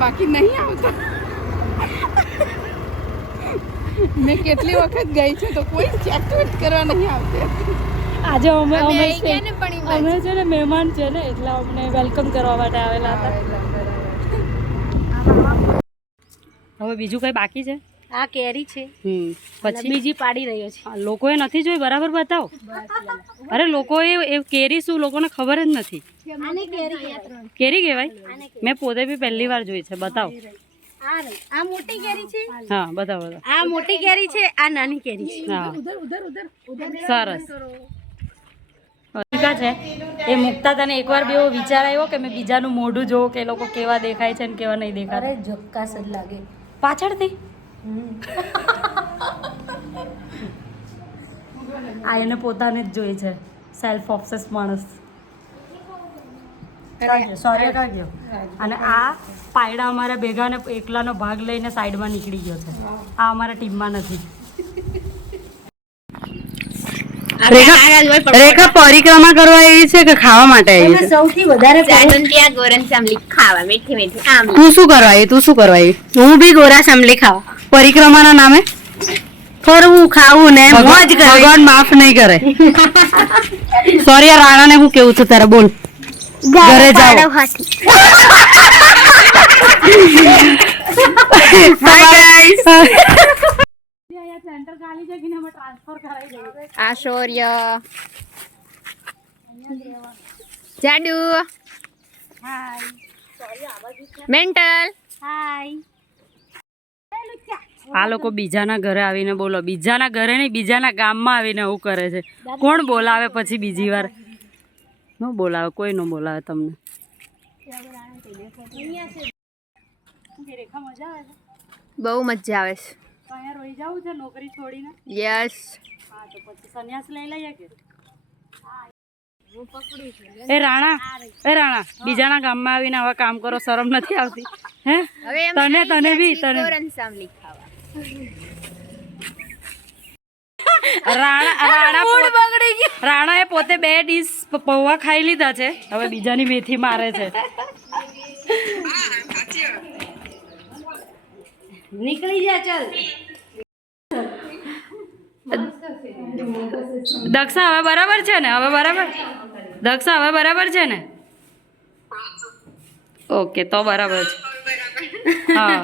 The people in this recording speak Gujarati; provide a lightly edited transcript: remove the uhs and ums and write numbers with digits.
બાકી નહીં આવતા. મેં કેટલી વખત ગઈ છે તો કોઈ ચેક કરવા નહીં આવતી. આજે અમે છે ને મહેમાન છે ને એટલે અમને વેલકમ કરવા માટે આવેલા હતા. હવે બીજું કઈ બાકી છે? આ કેરી છે પછી બીજી પાડી રહ્યો છે. લોકોએ નથી જોઈ, બરાબર બતાવો. અરે લોકોએ એ કેરી શું લોકોને ખબર જ નથી. કેરી કહેવાય? મેં પોતે બી પહેલી વાર જોઈ છે. બતાવો. આ મોટી કેરી છે. હા બતાવો બતાવો. આ મોટી કેરી છે, આ નાની કેરી છે. હા સરસ. છે એ મૂકતા તને એકવાર બી એવો વિચાર આવ્યો કે મેં બીજાનું મોઢું જોઉં કે એ લોકો કેવા દેખાય છે ને કેવા નહીં દેખાતા? અરે જોક્કાસ જ લાગે પાછળથી. આ એને પોતાને જ જોઈ છે, સેલ્ફ ઓબ્સેસ માણસ. સોરી કાઢ્યો. અને આ પાયડા અમારા ભેગા ને એકલાનો ભાગ લઈને સાઈડમાં નીકળી ગયો છે. આ અમારા ટીમમાં નથી. રેખા પરિક્રમા કરવા આવી છે કે ખાવા માટે આવી છે? સૌથી વધારે ખાવા મીઠી મીઠી આમ. તું શું કરવા આવી? તું શું કરવા આવી? હું બી ગોરા સાંભળી ખાવા. પરિક્રમાના નામે ફરવું ખાવું ને મોજ કરવી. ભગવાન માફ નહીં કરે. સોરી રાણાને હું કેવું છું તારે? બોલ. ઘરે જાઓ. આ શૌર્ય જાડુ મેન્ટલ. આ લોકો બીજાના ઘરે આવીને બોલો, બીજાના ઘરે નહીં બીજાના ગામમાં આવીને આવું કરે છે. કોણ બોલાવે પછી બીજી વાર? ન બોલાવે, કોઈ ન બોલાવે તમને. બહુ મજા આવે છે. અહીંયા રોઈ જવું છે નોકરી છોડીને? યસ. હા તો પછી સંન્યાસ લઈ લઈએ કે? એ રાણા બીજાના ગામમાં આવીને આવા કામ કરો, શરમ નથી આવતી? હે તને બી તને રાણા એ પોતે 2 ડીશ પૌવા ખાઈ લીધા છે, હવે બીજાની મેથી મારે છે. નીકળી જા ચાલ. દક્ષા હવે બરાબર છે ને? હવે બરાબર દક્ષા હવે બરાબર છે ને? ઓકે તો બરાબર છે. હા